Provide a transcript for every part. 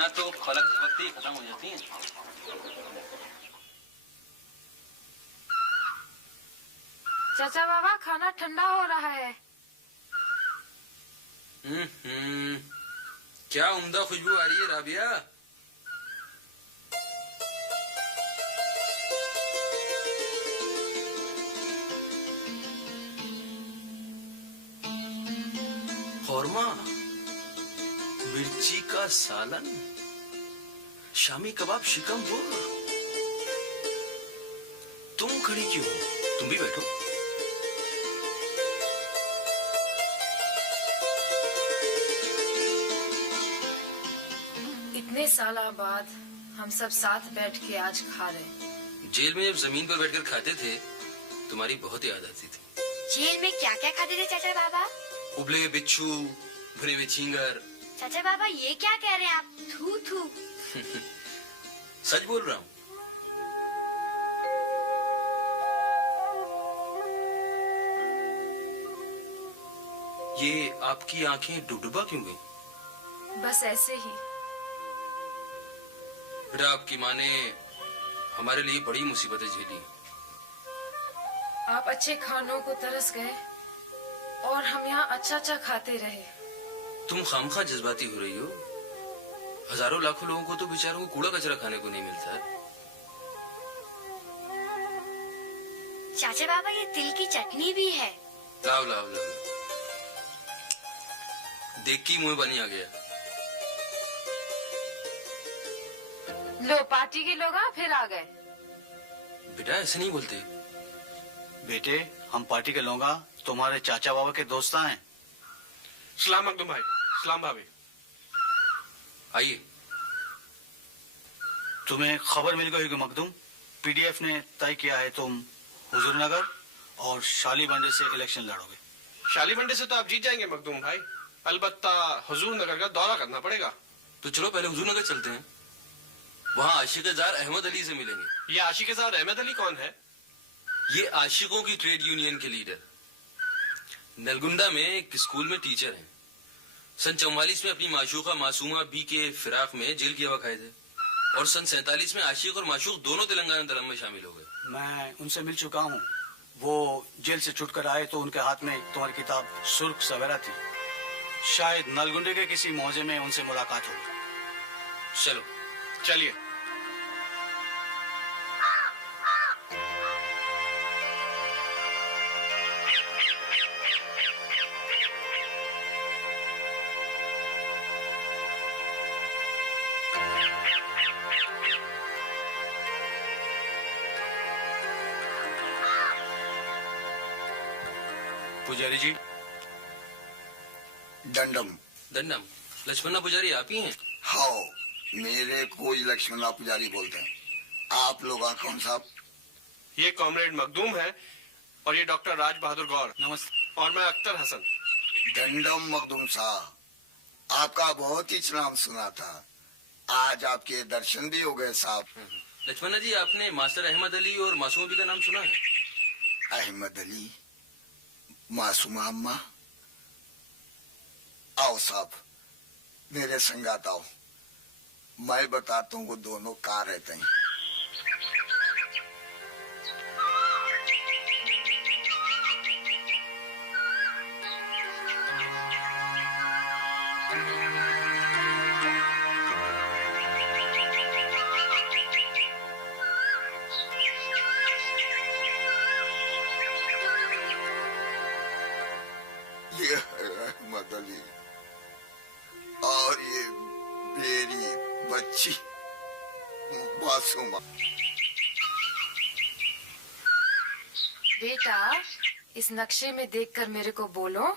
यहाँ तो खलक झपकती ही खत्म हो जाती है। चाचा बाबा खाना ठंडा हो रहा है। क्या उम्दा खुशबू आ रही है राबिया। खौरमा, मिर्ची का सालन, शामी कबाब, शिकमपुर। तुम खड़ी क्यों हो? तुम भी बैठो। इतने साल बाद हम सब साथ बैठ के आज खा रहे। जेल में जब जमीन पर बैठकर खाते थे तुम्हारी बहुत याद आती थी। जेल में क्या क्या खाते थे चाचा बाबा? उबले हुए बिच्छू, भुने हुए झींगर। चाचा बाबा ये क्या कह रहे हैं आप? थू थू। सच बोल रहा हूँ। ये आपकी आंखें डुबडुबा क्यों गई? बस ऐसे ही। बेटा, आपकी माँ ने हमारे लिए बड़ी मुसीबतें झेली। आप अच्छे खानों को तरस गए और हम यहाँ अच्छा अच्छा खाते रहे। तुम खामखा जज्बाती हो रही हो। हजारों लाखों लोगों को तो बेचारों को कूड़ा कचरा खाने को नहीं मिलता है। चाचा बाबा ये तिल की चटनी भी है। लाओ लाओ लाओ। देख की मुंह पानी आ गया। लो पार्टी के लोग फिर आ गए। बेटा ऐसे नहीं बोलते। बेटे, हम पार्टी के लोग तुम्हारे चाचा बाबा के दोस्त हैं। सलाम मखदूम भाई। सलाम भाभी। आइए। तुम्हें खबर मिल गई होगी मखदूम, पीडीएफ ने तय किया है तुम हुजूरनगर और शाली बंडे से इलेक्शन लड़ोगे। शाली मंडी से तो आप जीत जाएंगे मखदूम भाई, अलबत्ता हुजूर नगर का दौरा करना पड़ेगा। तो चलो पहले हुजूर नगर चलते हैं। वहाँ आशिक़-ए-ज़ार अहमद अली से मिलेंगे। ये आशिक़-ए-ज़ार अहमद अली कौन है? ये आशिकों की ट्रेड यूनियन के लीडर। नलगुंडा में एक स्कूल में टीचर हैं। सन 44 में अपनी माशूका मासूमा बी के फिराक में जेल की हवा खाए थे और सन 47 में आशिक और माशूक दोनों तेलंगाना दरम में शामिल हो गए। मैं उनसे मिल चुका हूँ। वो जेल से छुटकर आए तो उनके हाथ में तुम्हारी किताब सुर्ख सवेरा थी। शायद नलगुंडे के किसी मौजे में उनसे मुलाकात होगी। चलो चलिए। पुजारी जी। दंडम। दंडम। लक्ष्मणा पुजारी आप ही हैं? हाँ, मेरे को ही लक्ष्मणा पुजारी बोलते हैं। आप लोग कौन साहब? ये कॉमरेड मखदूम है और ये डॉक्टर राज बहादुर गौर। नमस्ते। और मैं अख्तर हसन। दंडम मखदूम साहब, आपका बहुत ही नाम सुना था। आज आपके दर्शन भी हो गए साहब। लक्ष्मणा जी, आपने मास्टर अहमद अली और मासूम अली का नाम सुना है? अहमद अली, मासूमा अम्मा। आओ साहब, मेरे संगात आओ। मैं बताता हूँ वो दोनों कहाँ रहते हैं। ये अहमद अली और ये मेरी बच्ची मासूमा। बेटा, इस नक्शे में देखकर मेरे को बोलो,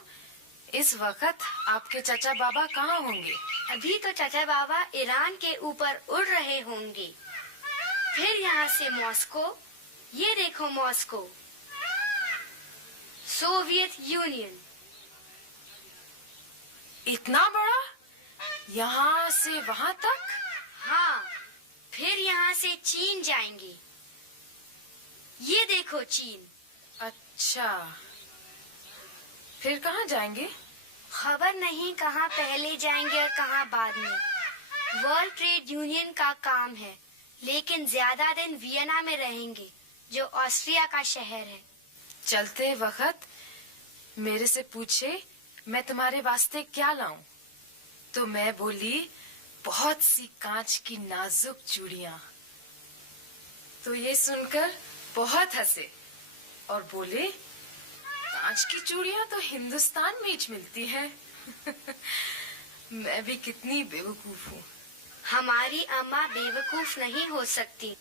इस वक्त आपके चाचा बाबा कहाँ होंगे? अभी तो चाचा बाबा ईरान के ऊपर उड़ रहे होंगे। फिर यहाँ से मॉस्को, ये देखो मॉस्को, सोवियत यूनियन। इतना बड़ा? यहाँ से वहाँ तक? हाँ, फिर यहाँ से चीन जाएंगे। ये देखो चीन। अच्छा, फिर कहाँ जाएंगे? खबर नहीं कहाँ पहले जाएंगे और कहाँ बाद में। वर्ल्ड ट्रेड यूनियन का काम है, लेकिन ज्यादा दिन वियना में रहेंगे, जो ऑस्ट्रिया का शहर है। चलते वक्त मेरे से पूछे मैं तुम्हारे वास्ते क्या लाऊं, तो मैं बोली बहुत सी कांच की नाजुक चूड़ियां। तो ये सुनकर बहुत हंसे और बोले, कांच की चूड़ियां तो हिंदुस्तान में ही मिलती हैं। मैं भी कितनी बेवकूफ हूँ। हमारी अम्मा बेवकूफ नहीं हो सकती।